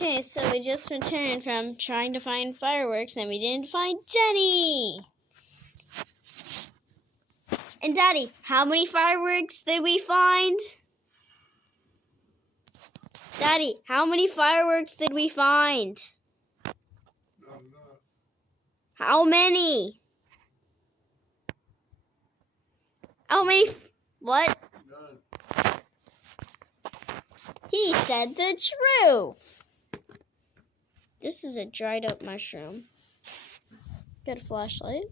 Okay, so we just returned from trying to find fireworks and we didn't find Jenny. And Daddy, how many fireworks did we find? Daddy, how many fireworks did we find? Not enough. How many? How many? What? None. He said the truth. This is a dried up mushroom. Get a flashlight.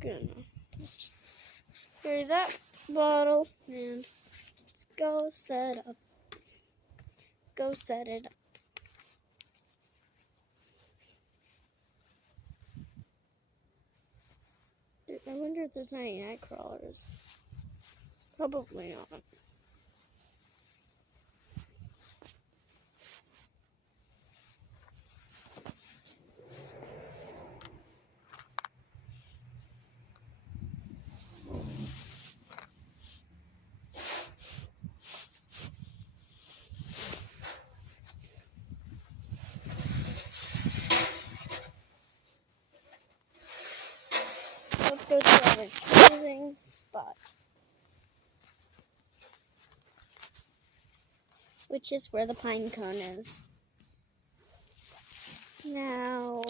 Good. Let's carry that bottle and let's go set up. Let's go set it up. I wonder if there's any night crawlers. Probably not. Let's go to our choosing spot, which is where the pine cone is. Now,